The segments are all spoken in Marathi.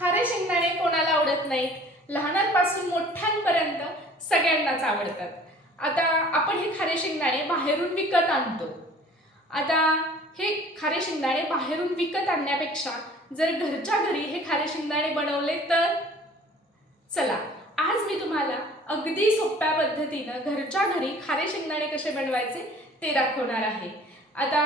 खारे शेंगदाणे कोणाला आवडत नाहीत? लहानांपासून मोठ्यांपर्यंत सगळ्यांनाच आवडतात. आता आपण हे खारे शेंगदाणे बाहेरून विकत आणतो. आता हे खारे शेंगदाणे बाहेरून विकत आणण्यापेक्षा जर घरच्या घरी हे खारे शेंगदाणे बनवले तर? चला आज मी तुम्हाला अगदी सोप्या पद्धतीनं घरच्या घरी खारे शेंगदाणे कसे बनवायचे ते दाखवणार आहे. आता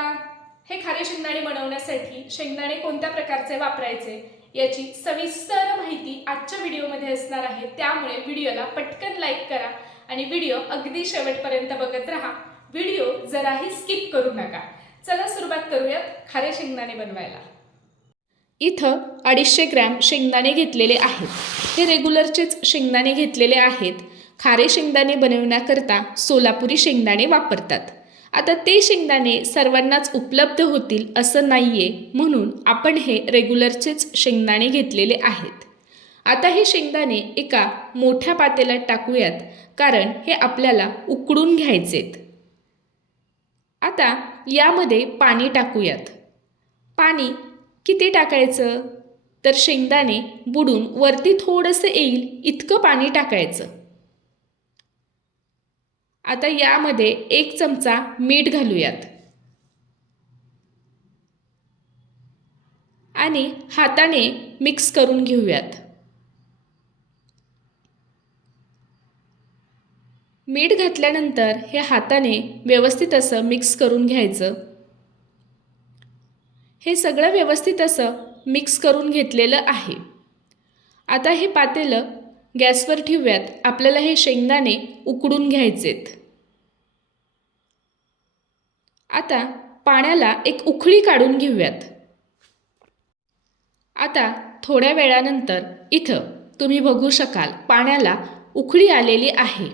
हे खारे शेंगदाणे बनवण्यासाठी शेंगदाणे कोणत्या प्रकारचे वापरायचे? याची सविस्तर माहिती आजच्या व्हिडिओमध्ये असणार आहे. त्यामुळे व्हिडिओला पटकन लाईक करा आणि व्हिडिओ अगदी शेवटपर्यंत बघत राहा. व्हिडिओ जराही स्किप करू नका. चला सुरुवात करूयात खारे शेंगदाणे बनवायला. इथं अडीचशे ग्रॅम शेंगदाणे घेतलेले आहेत. हे रेग्युलरचेच शेंगदाणे घेतलेले आहेत. खारे शेंगदाणे बनवण्याकरता सोलापुरी शेंगदाणे वापरतात. आता ते शेंगदाणे सर्वांनाच उपलब्ध होतील असं नाही आहे म्हणून आपण हे रेग्युलरचेच शेंगदाणे घेतलेले आहेत. आता हे शेंगदाणे एका मोठ्या पातेल्यात टाकूयात कारण हे आपल्याला उकडून घ्यायचेत. आता यामध्ये पाणी टाकूयात. पाणी किती टाकायचं? तर शेंगदाणे बुडून वरती थोडंसं येईल इतकं पाणी टाकायचं. आता यामध्ये एक चमचा मीठ घालूयात. आणि हाताने मिक्स करून घेऊयात. मीठ घातल्यानंतर हे हाताने व्यवस्थित असं मिक्स करून घ्यायचं. हे सगळं व्यवस्थित असं मिक्स करून घेतलेलं आहे. आता हे पातेलं गॅसवर ठेवूयात. आपल्याला हे शेंगदाणे उकडून घ्यायचेत. आता पाण्याला एक उखळी काढून घेऊयात. आता थोड्या वेळानंतर इथं तुम्ही बघू शकाल पाण्याला उखळी आलेली आहे.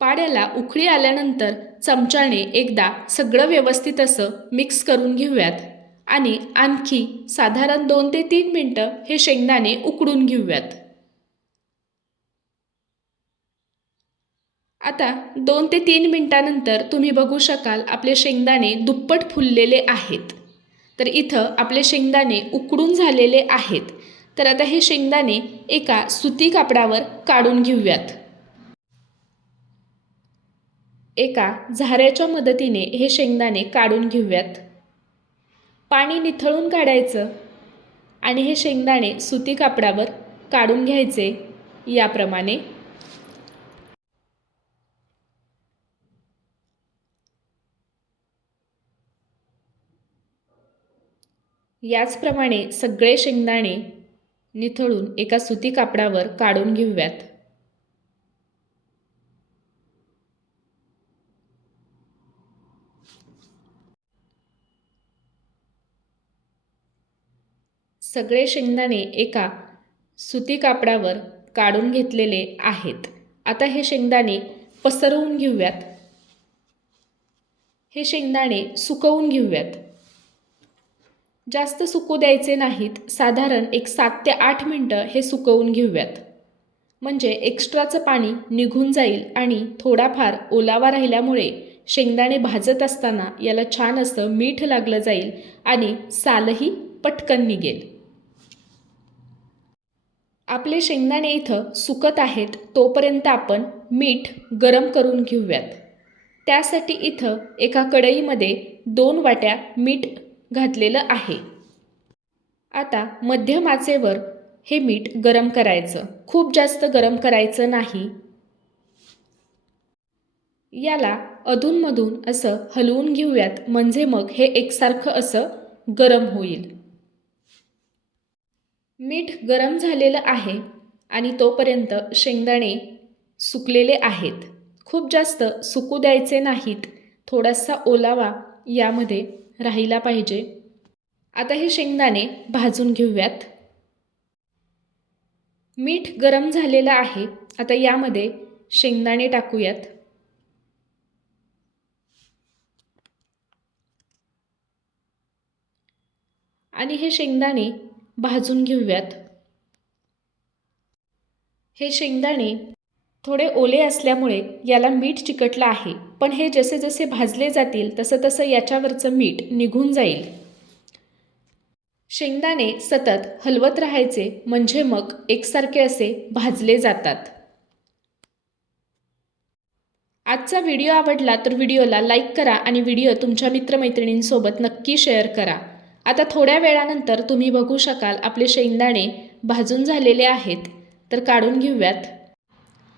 पाण्याला उखळी आल्यानंतर चमच्याने एकदा सगळं व्यवस्थित असं मिक्स करून घेऊयात आणि आणखी साधारण दोन ते तीन मिनटं हे शेंगदाणे उकडून घेऊयात. आता दोन ते तीन मिनटानंतर तुम्ही बघू शकाल आपले शेंगदाणे दुप्पट फुललेले आहेत. तर इथं आपले शेंगदाणे उकडून झालेले आहेत. तर आता हे शेंगदाणे एका सुती कापडावर काढून घेऊयात. एका झाऱ्याच्या मदतीने हे शेंगदाणे काढून घेऊयात. पाणी निथळून काढायचं आणि हे शेंगदाणे सुती कापडावर काढून घ्यायचे. याप्रमाणे याचप्रमाणे सगळे शेंगदाणे निथळून एका सुती कापडावर काढून घेऊयात. सगळे शेंगदाणे एका सुती कापडावर काढून घेतलेले आहेत. आता हे शेंगदाणे पसरवून घेऊयात. हे शेंगदाणे सुकवून घेऊयात. जास्त सुकू द्यायचे नाहीत साधारण एक सात ते आठ मिनटं हे सुकवून घेऊयात. म्हणजे एक्स्ट्राचं पाणी निघून जाईल आणि थोडाफार ओलावा राहिल्यामुळे शेंगदाणे भाजत असताना याला छान असं मीठ लागलं जाईल आणि सालही पटकन निघेल. आपले शेंगदाणे इथं सुकत आहेत तोपर्यंत आपण मीठ गरम करून घेऊयात. त्यासाठी इथं एका कढईमध्ये दोन वाट्या मीठ घातलेलं आहे. आता मध्यम आचेवर हे मीठ गरम करायचं. खूप जास्त गरम करायचं नाही. याला अधूनमधून असं हलवून घेऊयात. म्हणजे मग हे एकसारखं असं गरम होईल. मीठ गरम झालेलं आहे आणि तोपर्यंत शेंगदाणे सुकलेले आहेत. खूप जास्त सुकू द्यायचे नाहीत. थोडासा ओलावा यामध्ये राहिला पाहिजे. आता हे शेंगदाणे भाजून घेऊयात. मीठ गरम झालेलं आहे. आता यामध्ये शेंगदाणे टाकूयात. आणि हे शेंगदाणे भाजून घेऊयात. हे शेंगदाणे थोडे ओले असल्यामुळे याला मीठ चिकटलं आहे. पण हे जसे जसे भाजले जातील तसं तसं याच्यावरचं मीठ निघून जाईल. शेंगदाणे सतत हलवत राहायचे म्हणजे मग एकसारखे असे भाजले जातात. आजचा व्हिडिओ आवडला तर व्हिडिओला लाईक करा आणि व्हिडिओ तुमच्या मित्रमैत्रिणींसोबत नक्की शेअर करा. आता थोड्या वेळानंतर तुम्ही बघू शकाल आपले शेंगदाणे भाजून झालेले आहेत. तर काढून घेऊयात.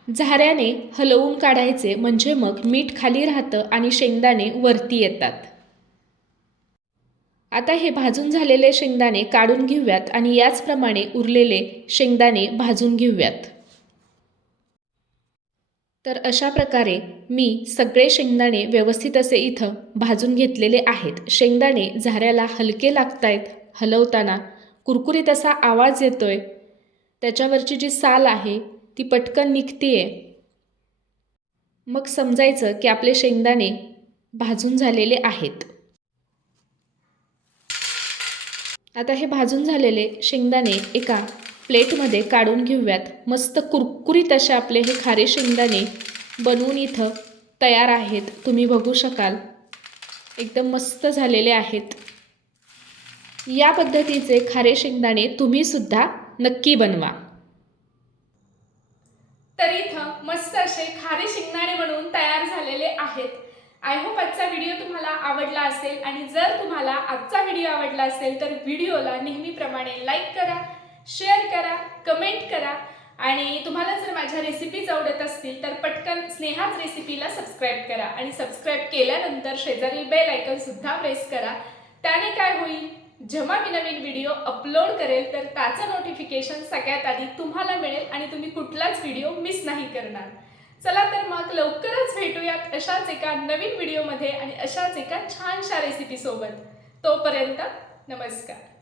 झाऱ्याने हलवून काढायचे म्हणजे मग मीठ खाली राहतं आणि शेंगदाणे वरती येतात. आता हे भाजून झालेले शेंगदाणे काढून घेऊयात आणि याचप्रमाणे उरलेले शेंगदाणे भाजून घेऊयात. तर अशा प्रकारे मी सगळे शेंगदाणे व्यवस्थित असे इथं भाजून घेतलेले आहेत. शेंगदाणे झाऱ्याला हलके लागत आहेत हलवताना कुरकुरीत असा आवाज येतोय. त्याच्यावरची जी साल आहे ती पटकन निघतीये. मग समजायचं की आपले शेंगदाणे भाजून झालेले आहेत. आता हे भाजून झालेले शेंगदाणे एका प्लेटमध्ये काढून घेऊयात. मस्त कुरकुरीत असे आपले हे खारे शेंगदाणे बनवून इथं तयार आहेत. तुम्ही बघू शकाल. एकदम मस्त झालेले आहेत. या पद्धतीचे खारे शेंगदाणे तुम्हीसुद्धा नक्की बनवा. तर इथं मस्त असे खारे शिंगणारे बनवून तयार झालेले आहेत. आय होप आजचा व्हिडिओ तुम्हाला आवडला असेल आणि जर तुम्हाला आजचा व्हिडिओ आवडला असेल तर व्हिडिओला नेहमीप्रमाणे लाईक करा शेअर करा कमेंट करा आणि तुम्हाला जर माझ्या रेसिपीज आवडत असतील तर पटकन स्नेहाच रेसिपीला सबस्क्राईब करा आणि सबस्क्राईब केल्यानंतर शेजारील बेल आयकनसुद्धा प्रेस करा. त्याने काय होईल? जेव्हा मी नवीन व्हिडिओ अपलोड करेल तर त्याचं नोटिफिकेशन सगळ्यात आधी तुम्हाला मिळेल आणि तुम्ही कुठलाच व्हिडिओ मिस नाही करणार. चला तर मग लवकरच भेटूयात अशाच एका नवीन व्हिडिओमध्ये आणि अशाच एका छानशा रेसिपीसोबत तोपर्यंत नमस्कार.